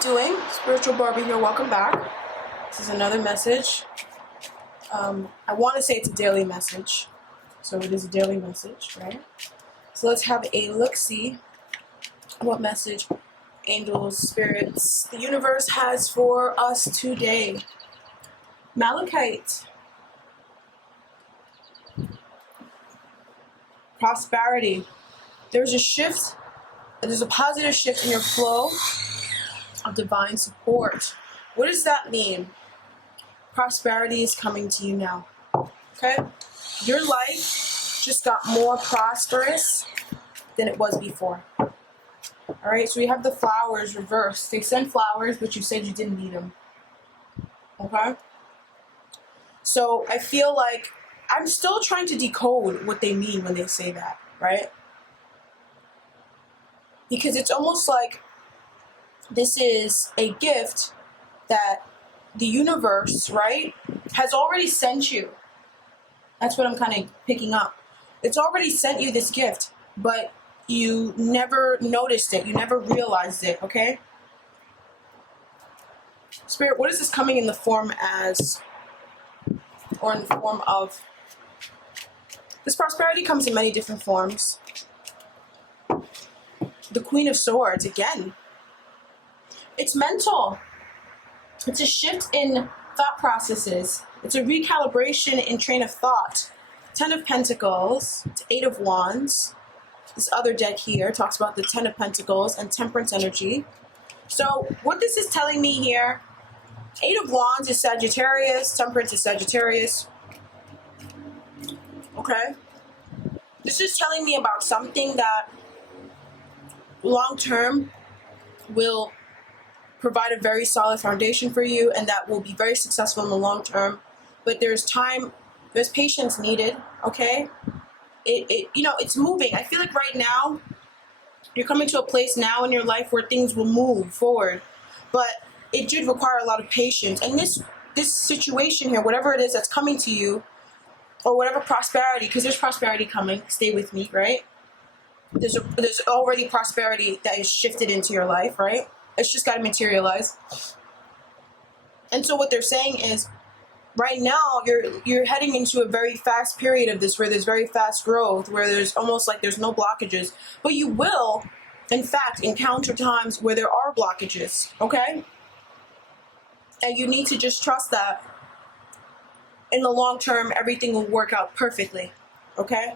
doing? Spiritual Barbie here. Welcome back. This is another message. I want to say it's a daily message. So it is a daily message, right? So let's have a look-see what message angels, spirits, the universe has for us today. Malachite. Prosperity. There's a shift. There's a positive shift in your flow of divine support. What does that mean? Prosperity is coming to you now. Okay? Your life just got more prosperous than it was before. Alright, so we have the flowers reversed. They sent flowers, but you said you didn't need them. Okay? So I feel like I'm still trying to decode what they mean when they say that, right? Because it's almost like this is a gift that the universe, right, has already sent you. That's what I'm kind of picking up. It's already sent you this gift, but you never noticed it. You never realized it, okay? Spirit, what is this coming in the form as, or in the form of? This prosperity comes in many different forms. The Queen of Swords, again. It's mental. It's a shift in thought processes. It's a recalibration in train of thought. Ten of Pentacles, it's Eight of Wands. This other deck here talks about the Ten of Pentacles and Temperance energy. So what this is telling me here, Eight of Wands is Sagittarius, Temperance is Sagittarius. Okay? This is telling me about something that long term will provide a very solid foundation for you, and that will be very successful in the long term. But there's time, there's patience needed, okay? It's moving. I feel like right now you're coming to a place now in your life where things will move forward, but it did require a lot of patience. And this situation here, whatever it is that's coming to you, or whatever prosperity, because there's prosperity coming, stay with me, right? There's already prosperity that is shifted into your life, right? It's just got to materialize. And so what they're saying is, right now you're heading into a very fast period of this, where there's very fast growth, where there's almost like there's no blockages. But you will, in fact, encounter times where there are blockages, okay? And you need to just trust that in the long term, everything will work out perfectly, okay?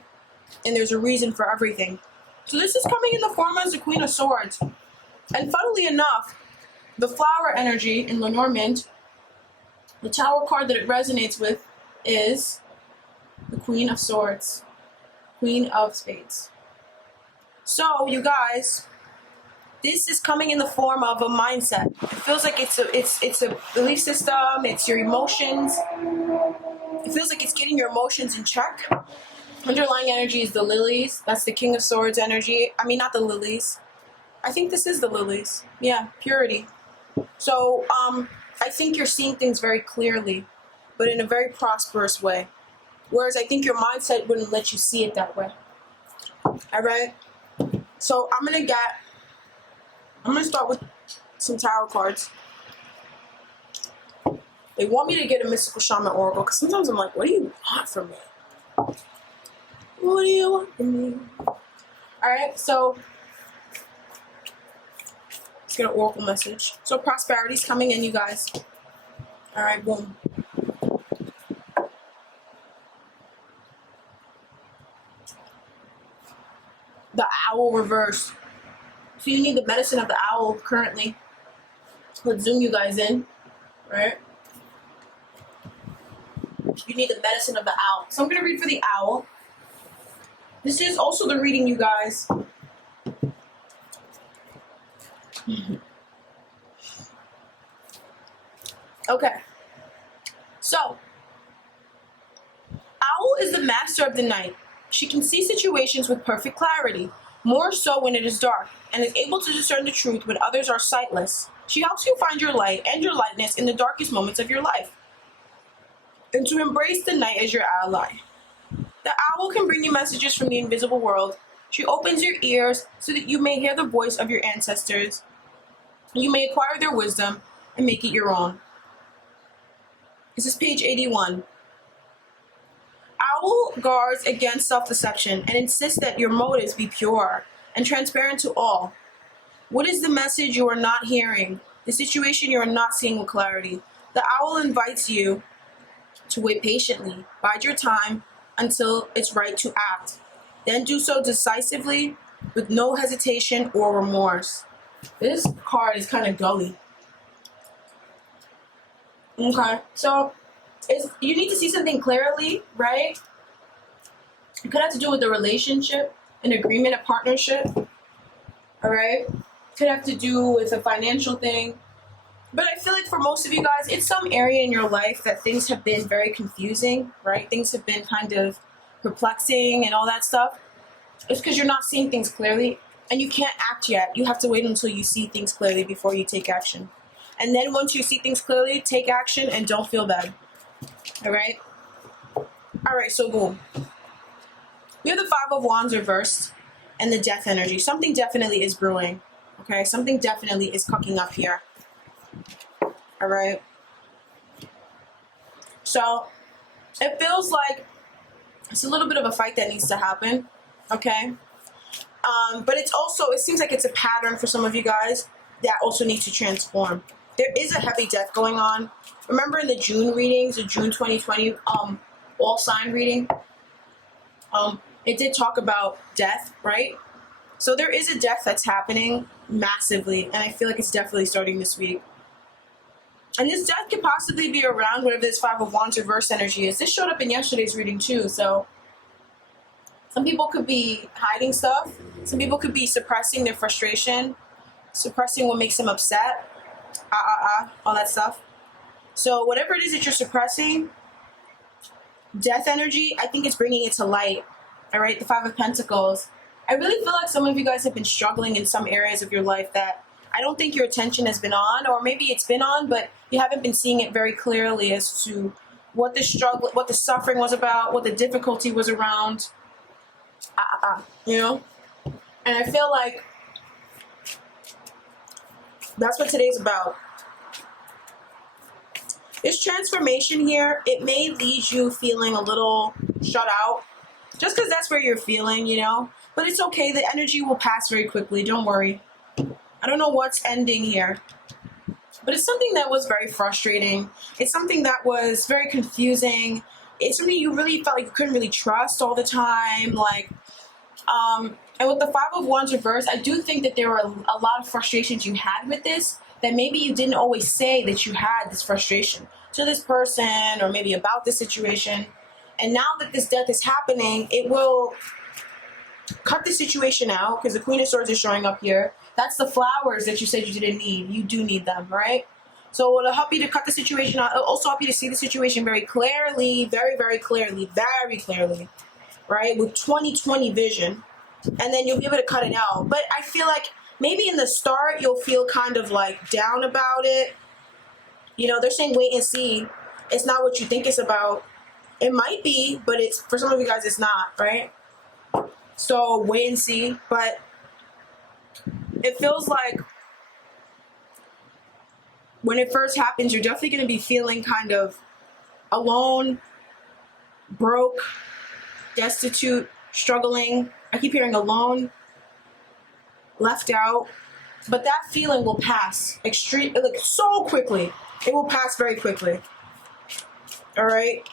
And there's a reason for everything. So this is coming in the form as the Queen of Swords. And funnily enough, the flower energy in Lenormand, the Tower card that it resonates with is the Queen of Swords, Queen of Spades. So, you guys, this is coming in the form of a mindset. It feels like it's a belief system, it's your emotions. It feels like it's getting your emotions in check. Underlying energy is the lilies. That's the King of Swords energy. I mean, not the lilies. I think this is the lilies. Yeah, purity. So, I think you're seeing things very clearly, but in a very prosperous way. Whereas I think your mindset wouldn't let you see it that way. Alright? So, I'm going to start with some tarot cards. They want me to get a mystical shaman oracle, because sometimes I'm like, what do you want from me? What do you want from me? Alright, so let's get an oracle message. So prosperity's coming in, you guys. Alright, boom. The owl reverse. So you need the medicine of the owl currently. Let's zoom you guys in. Right? You need the medicine of the owl. So I'm going to read for the owl. This is also the reading, you guys. Okay. So, owl is the master of the night. She can see situations with perfect clarity, more so when it is dark, and is able to discern the truth when others are sightless. She helps you find your light and your lightness in the darkest moments of your life, and to embrace the night as your ally. The owl can bring you messages from the invisible world. She opens your ears so that you may hear the voice of your ancestors You may acquire their wisdom and make it your own. This is page 81. Owl guards against self-deception and insists that your motives be pure and transparent to all. What is the message you are not hearing? The situation you are not seeing with clarity. The owl invites you to wait patiently. Bide your time until it's right to act. Then do so decisively with no hesitation or remorse. This card is kind of gully. Okay, so you need to see something clearly, right? It could have to do with a relationship, an agreement, a partnership, all right? Could have to do with a financial thing. But I feel like for most of you guys, it's some area in your life that things have been very confusing, right? Things have been kind of perplexing and all that stuff. It's because you're not seeing things clearly and you can't act yet. You have to wait until you see things clearly before you take action. And then once you see things clearly, take action and don't feel bad. All right? All right, so boom. We have the Five of Wands reversed and the Death energy. Something definitely is brewing. Okay? Something definitely is cooking up here. All right? So it feels like it's a little bit of a fight that needs to happen. Okay? But it's also, it seems like it's a pattern for some of you guys that also needs to transform. There is a heavy death going on. Remember in the June readings, the June 2020 all sign reading, it did talk about death, right? So there is a death that's happening massively, and I feel like it's definitely starting this week. And this death could possibly be around whatever this Five of Wands reverse energy is. This showed up in yesterday's reading too, so some people could be hiding stuff. Some people could be suppressing their frustration, suppressing what makes them upset, all that stuff. So whatever it is that you're suppressing, death energy, I think it's bringing it to light. All right, the Five of Pentacles. I really feel like some of you guys have been struggling in some areas of your life that I don't think your attention has been on, or maybe it's been on, but you haven't been seeing it very clearly as to what the struggle, what the suffering was about, what the difficulty was around. You know? And I feel like that's what today's about. This transformation here, it may leave you feeling a little shut out, just because that's where you're feeling, you know? But it's okay, the energy will pass very quickly, don't worry. I don't know what's ending here, but it's something that was very frustrating. It's something that was very confusing. It's something you really felt like you couldn't really trust all the time, like, and with the Five of Wands reverse, I do think that there were a lot of frustrations you had with this, that maybe you didn't always say that you had this frustration to this person or maybe about this situation. And now that this death is happening, it will cut the situation out, because the Queen of Swords is showing up here. That's the flowers that you said you didn't need. You do need them, right? So it'll help you to cut the situation out. It'll also help you to see the situation very clearly, very, very clearly, right? With 20/20 vision. And then you'll be able to cut it out. But I feel like maybe in the start, you'll feel kind of like down about it. You know, they're saying wait and see. It's not what you think it's about. It might be, but it's, for some of you guys, it's not, right? So wait and see. But it feels like when it first happens, you're definitely going to be feeling kind of alone, broke, destitute, struggling. I keep hearing alone, left out, but that feeling will pass like so quickly. It will pass very quickly. All right.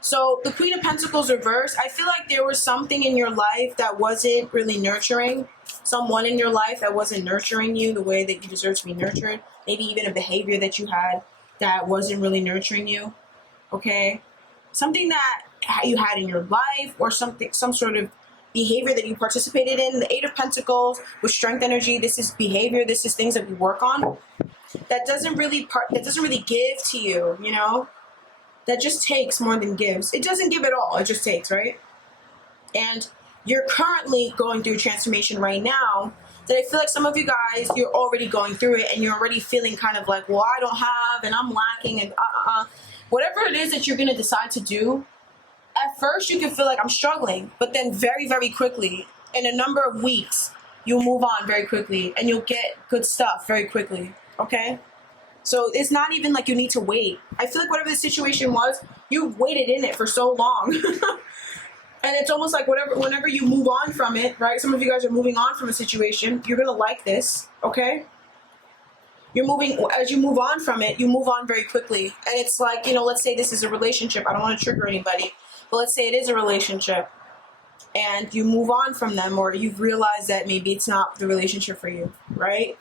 So the Queen of Pentacles reverse, I feel like there was something in your life that wasn't really nurturing. Someone in your life that wasn't nurturing you the way that you deserve to be nurtured. Maybe even a behavior that you had that wasn't really nurturing you. Okay. Something that you had in your life, or something, some sort of behavior that you participated in. The Eight of Pentacles with strength energy, this is behavior, this is things that we work on. That doesn't really give to you, you know? That just takes more than gives. It doesn't give at all, it just takes, right? And you're currently going through a transformation right now that I feel like some of you guys, you're already going through it and you're already feeling kind of like, well, I don't have, and I'm lacking, and whatever it is that you're going to decide to do, at first you can feel like I'm struggling, but then very, very quickly, in a number of weeks, you'll move on very quickly and you'll get good stuff very quickly, okay? So it's not even like you need to wait. I feel like whatever the situation was, you waited in it for so long. And it's almost like whenever you move on from it, right? Some of you guys are moving on from a situation. You're going to like this, okay? As you move on from it, you move on very quickly. And it's like, you know, let's say this is a relationship. I don't want to trigger anybody, but let's say it is a relationship and you move on from them, or you've realized that maybe it's not the relationship for you, right?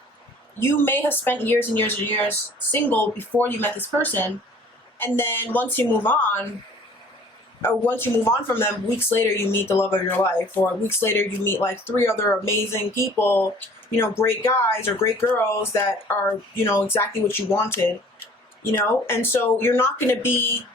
You may have spent years and years and years single before you met this person. And then once you move on, or once you move on from them, weeks later you meet the love of your life, or weeks later you meet like 3 other amazing people, you know, great guys or great girls that are, you know, exactly what you wanted, you know. And so you're not going to be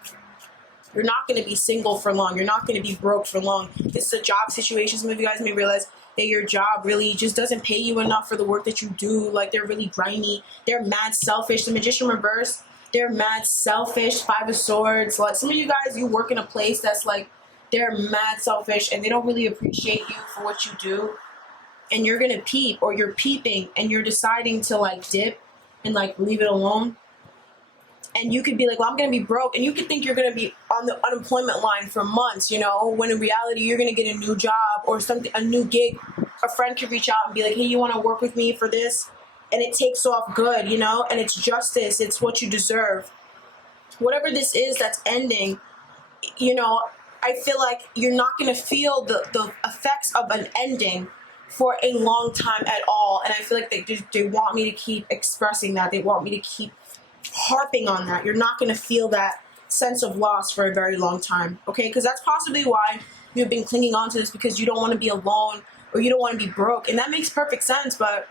single for long. You're not going to be broke for long. This is a job situation. Some of you guys may realize that your job really just doesn't pay you enough for the work that you do. Like, they're really grimy. They're mad selfish. The Magician reverse, they're mad selfish. 5 of Swords. Like, some of you guys, you work in a place that's like, they're mad selfish and they don't really appreciate you for what you do. And you're going to peep, or you're peeping and you're deciding to like dip and like leave it alone. And you could be like, well, I'm going to be broke. And you could think you're going to be on the unemployment line for months, you know, when in reality, you're going to get a new job or something, a new gig. A friend could reach out and be like, hey, you want to work with me for this? And it takes off good, you know, and it's justice. It's what you deserve. Whatever this is that's ending, you know, I feel like you're not going to feel the effects of an ending for a long time at all. And I feel like they want me to keep expressing that. They want me to keep harping on that. You're not going to feel that sense of loss for a very long time, okay? Because that's possibly why you've been clinging on to this, because you don't want to be alone or you don't want to be broke. And that makes perfect sense. But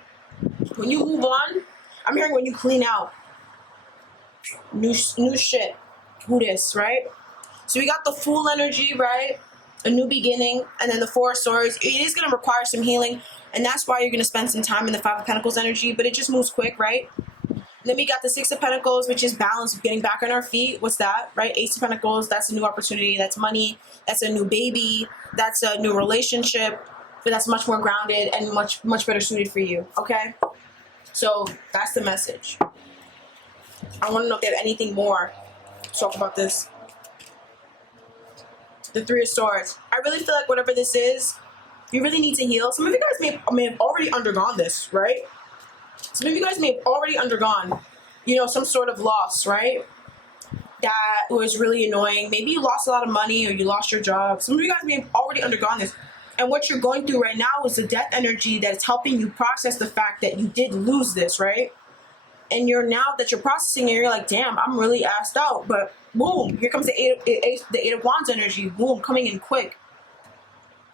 when you move on, I'm hearing when you clean out, new shit, who this, right? So we got the Fool energy, right? A new beginning, and then the 4 of Swords. It is going to require some healing, and that's why you're going to spend some time in the 5 of Pentacles energy, but it just moves quick, right? And then we got the 6 of Pentacles, which is balance, getting back on our feet. What's that, right? Ace of Pentacles, that's a new opportunity, that's money, that's a new baby, that's a new relationship, but that's much more grounded and much better suited for you, okay? So that's the message. I want to know if they have anything more to talk about this. The 3 of Swords. I really feel like whatever this is, you really need to heal. Some of you guys may have already undergone this, right? Some of you guys may have already undergone, you know, some sort of loss, right? That was really annoying. Maybe you lost a lot of money or you lost your job. Some of you guys may have already undergone this. And what you're going through right now is the death energy that's helping you process the fact that you did lose this, right? And now that you're processing it, you're like, damn, I'm really assed out. But boom, here comes the eight of Wands energy. Boom, coming in quick.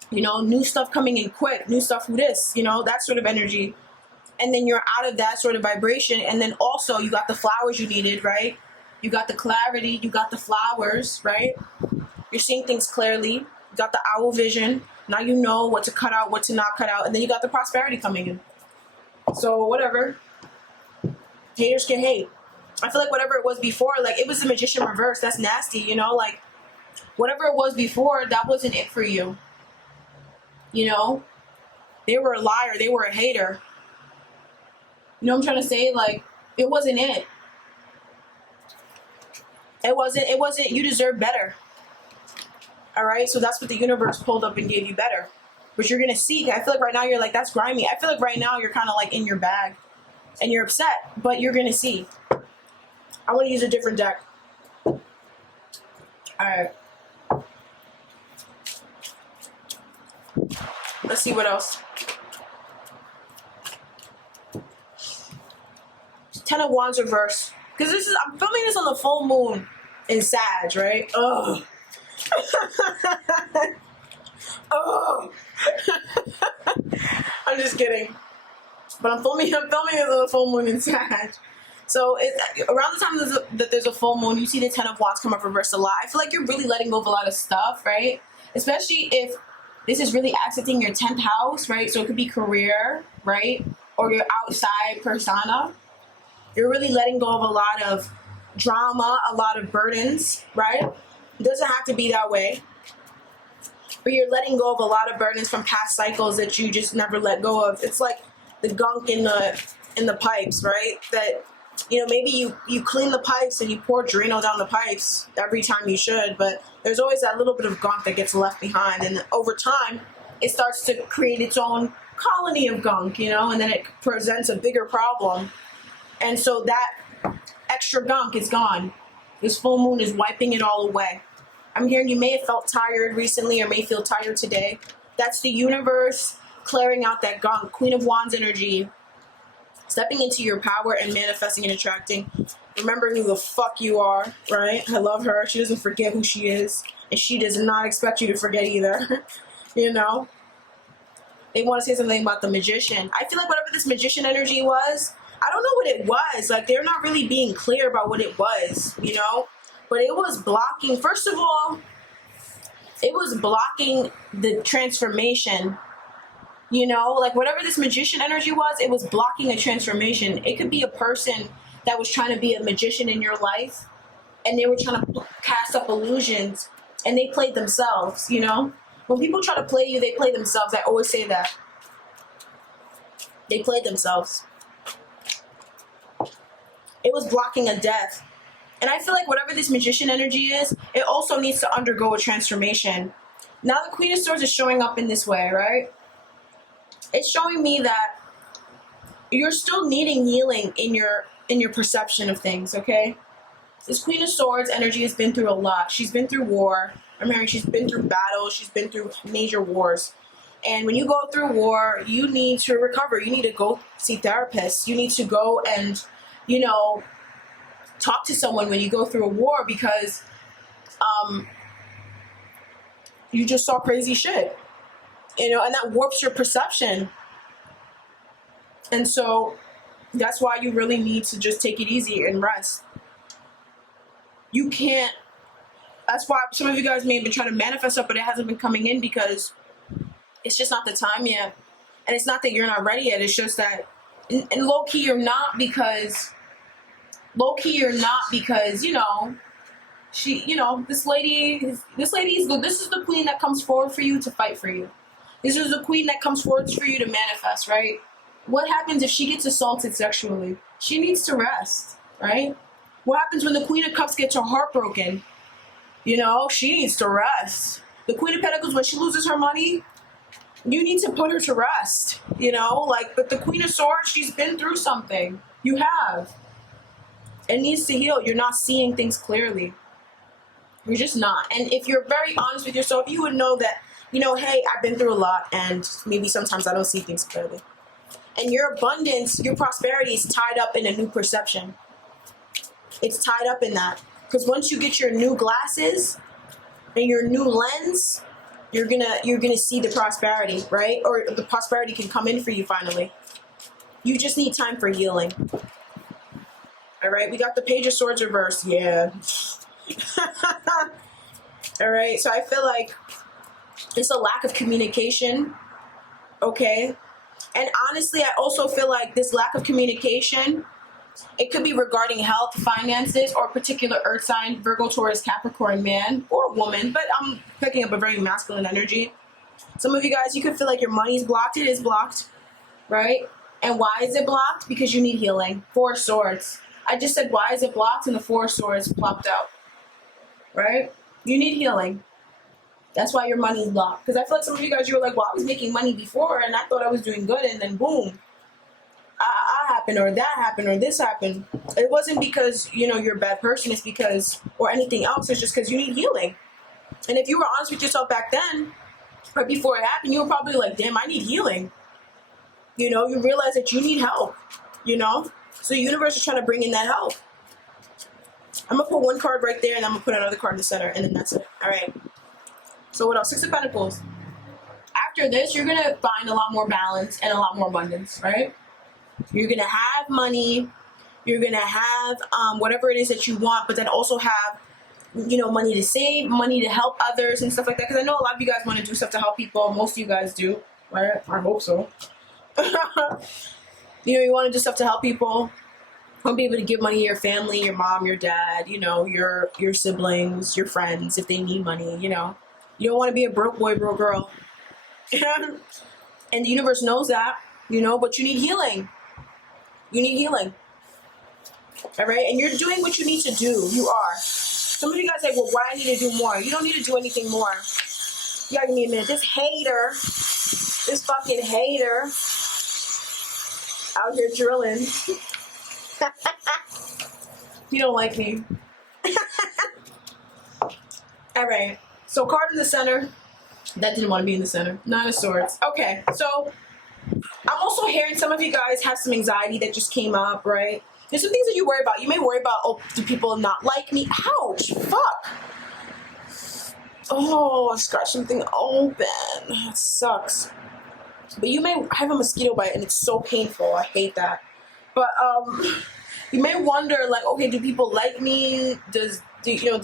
You know, new stuff coming in quick. New stuff with this, you know, that sort of energy. And then you're out of that sort of vibration. And then also you got the flowers you needed, right? You got the clarity. You got the flowers, right? You're seeing things clearly. You got the owl vision. Now you know what to cut out, what to not cut out. And then you got the prosperity coming in. So whatever. Haters can hate. I feel like whatever it was before, like it was the Magician reverse. That's nasty, you know, like whatever it was before, that wasn't it for you. You know, they were a liar. They were a hater. You know what I'm trying to say? Like, it wasn't it. It wasn't, you deserve better. All right. So that's what the universe pulled up and gave you better, but you're going to see. I feel like right now you're like, that's grimy. I feel like right now you're kind of like in your bag. And you're upset, but you're going to see. I want to use a different deck. All right. Let's see what else. 10 of Wands reverse. Because I'm filming this on the full moon in Sag, right? Ugh. Oh. I'm just kidding. But I'm filming it on the full moon in Sag. So around the time that there's a full moon, you see the 10 of Wands come up reversed a lot. I feel like you're really letting go of a lot of stuff, right? Especially if this is really accenting your 10th house, right? So it could be career, right? Or your outside persona. You're really letting go of a lot of drama, a lot of burdens, right? It doesn't have to be that way. But you're letting go of a lot of burdens from past cycles that you just never let go of. It's like the gunk in the pipes, right? That, you know, maybe you clean the pipes and you pour Drano down the pipes every time you should, but there's always that little bit of gunk that gets left behind, and over time it starts to create its own colony of gunk, you know, and then it presents a bigger problem. And so that extra gunk is gone. This full moon is wiping it all away. I'm hearing you may have felt tired recently or may feel tired today. That's the universe clearing out that gunk. Queen of Wands energy. Stepping into your power and manifesting and attracting. Remembering who the fuck you are, right? I love her. She doesn't forget who she is. And she does not expect you to forget either. You know? They want to say something about the Magician. I feel like whatever this Magician energy was, I don't know what it was. Like, they're not really being clear about what it was, you know? But it was blocking, first of all, it was blocking the transformation. You know, like whatever this Magician energy was, it was blocking a transformation. It could be a person that was trying to be a magician in your life, and they were trying to cast up illusions, and they played themselves, you know? When people try to play you, they play themselves. I always say that. They played themselves. It was blocking a death. And I feel like whatever this Magician energy is, it also needs to undergo a transformation. Now the Queen of Swords is showing up in this way, right? It's showing me that you're still needing healing in your perception of things, okay? This Queen of Swords energy has been through a lot. She's been through war. I'm hearing she's been through battles. She's been through major wars. And when you go through war, you need to recover. You need to go see therapists. You need to go and, you know, talk to someone when you go through a war, because you just saw crazy shit, you know, and that warps your perception. And so that's why you really need to just take it easy and rest. You can't, that's why some of you guys may have been trying to manifest stuff, but it hasn't been coming in because it's just not the time yet. And it's not that you're not ready yet. It's just that, and low-key you're not because, you know, she, you know, this lady is good. This is the queen that comes forward for you to fight for you. This is the queen that comes forward for you to manifest, right? What happens if she gets assaulted sexually? She needs to rest, right? What happens when the Queen of Cups gets her heart broken? You know, she needs to rest. The Queen of Pentacles, when she loses her money, you need to put her to rest, you know? Like, but the Queen of Swords, she's been through something. You have. It needs to heal. You're not seeing things clearly. You're just not. And if you're very honest with yourself, you would know that, you know, hey, I've been through a lot, and maybe sometimes I don't see things clearly. And your abundance, your prosperity is tied up in a new perception. It's tied up in that. Because once you get your new glasses and your new lens, you're gonna see the prosperity, right? Or the prosperity can come in for you finally. You just need time for healing. All right, we got the Page of Swords reversed. Yeah. All right, so I feel like it's a lack of communication. Okay. And honestly, I also feel like this lack of communication, it could be regarding health, finances, or a particular earth sign, Virgo, Taurus, Capricorn, man, or woman, but I'm picking up a very masculine energy. Some of you guys, you could feel like your money's blocked. It is blocked, right? And why is it blocked? Because you need healing. Four of Swords. I just said, why is it blocked? And the Four of Swords plopped out, right? You need healing. That's why your money's blocked. Because I feel like some of you guys, you were like, well, I was making money before and I thought I was doing good, and then boom, happened, or that happened, or this happened. It wasn't because, you know, you're a bad person. It's because, or anything else. It's just because you need healing. And if you were honest with yourself back then, right before it happened, you were probably like, damn, I need healing. You know, you realize that you need help, you know? So the universe is trying to bring in that help. I'm going to put one card right there, and I'm going to put another card in the center, and then that's it. All right. So what else? Six of Pentacles. After this, you're going to find a lot more balance and a lot more abundance, right? You're going to have money. You're going to have whatever it is that you want, but then also have, you know, money to save, money to help others and stuff like that. Because I know a lot of you guys want to do stuff to help people. Most of you guys do, right? I hope so. You know, you want to do stuff to help people. You want to be able to give money to your family, your mom, your dad, you know, your siblings, your friends, if they need money, you know. You don't want to be a broke boy, broke girl. And the universe knows that, you know, but you need healing. You need healing. All right? And you're doing what you need to do. You are. Some of you guys say, well, why I need to do more? You don't need to do anything more. You gotta give me a minute. This hater, this fucking hater, out here drilling. You don't like me. All right. So card in the center. That didn't want to be in the center. Nine of Swords. Okay. So I'm also hearing some of you guys have some anxiety that just came up, right? There's some things that you worry about. You may worry about, oh, do people not like me? Ouch. Fuck. Oh, I scratched something open. That sucks. But you may have a mosquito bite and it's so painful. I hate that. But you may wonder, like, okay, do people like me? Does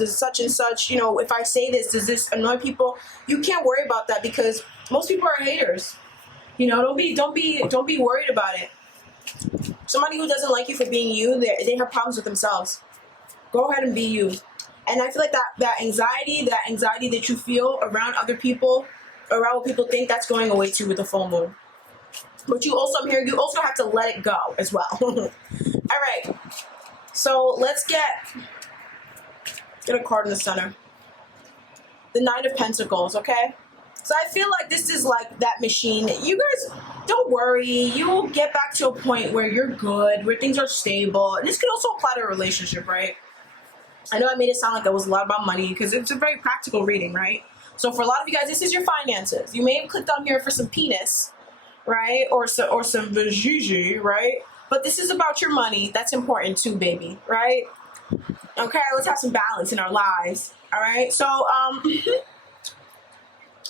such and such, you know, if I say this, does this annoy people? You can't worry about that because most people are haters. You know, don't be worried about it. Somebody who doesn't like you for being you, they have problems with themselves. Go ahead and be you. And I feel like that anxiety that you feel around other people, around what people think, that's going away too with the full moon. But you also, I'm hearing, you also have to let it go as well. All right. So let's get a card in the center. The Nine of Pentacles, okay? So I feel like this is like that machine. You guys, don't worry. You'll get back to a point where you're good, where things are stable. And this could also apply to a relationship, right? I know I made it sound like it was a lot about money because it's a very practical reading, right? So for a lot of you guys, this is your finances. You may have clicked on here for some penis, right? Or some vajiji, right? But this is about your money. That's important too, baby, right? Okay, let's have some balance in our lives. All right. So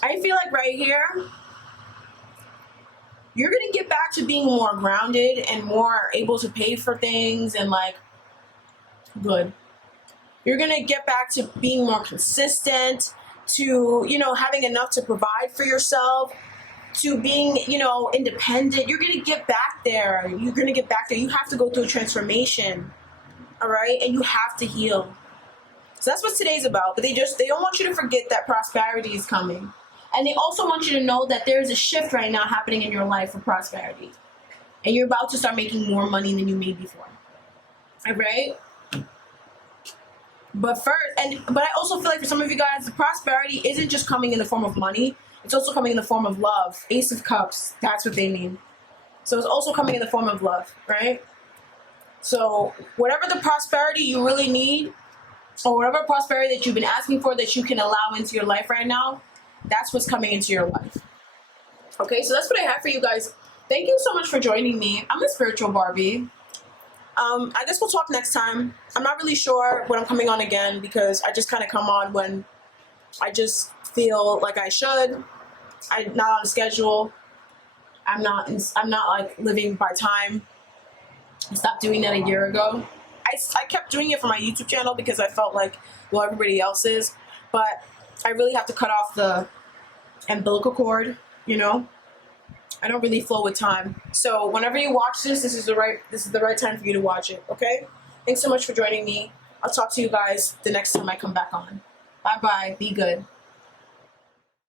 I feel like right here, you're gonna get back to being more grounded and more able to pay for things and like good. You're gonna get back to being more consistent, to, you know, having enough to provide for yourself, to being, you know, independent. You're gonna get back there. You're gonna get back there. You have to go through a transformation. All right, and you have to heal. So that's what today's about. But they don't want you to forget that prosperity is coming. And they also want you to know that there's a shift right now happening in your life for prosperity. And you're about to start making more money than you made before. All right? But I also feel like for some of you guys, the prosperity isn't just coming in the form of money. It's also coming in the form of love. Ace of Cups, that's what they mean. So it's also coming in the form of love, right? So whatever the prosperity you really need, or whatever prosperity that you've been asking for that you can allow into your life right now, that's what's coming into your life. Okay, so that's what I have for you guys. Thank you so much for joining me. I'm the Spiritual Barbie. I guess we'll talk next time. I'm not really sure when I'm coming on again because I just kind of come on when I just feel like I should. I'm not on a schedule. I'm not like living by time. I stopped doing that a year ago. I kept doing it for my YouTube channel because I felt like, well, everybody else is. But I really have to cut off the umbilical cord, you know? I don't really flow with time. So whenever you watch this, this is the right time for you to watch it, okay? Thanks so much for joining me. I'll talk to you guys the next time I come back on. Bye-bye. Be good.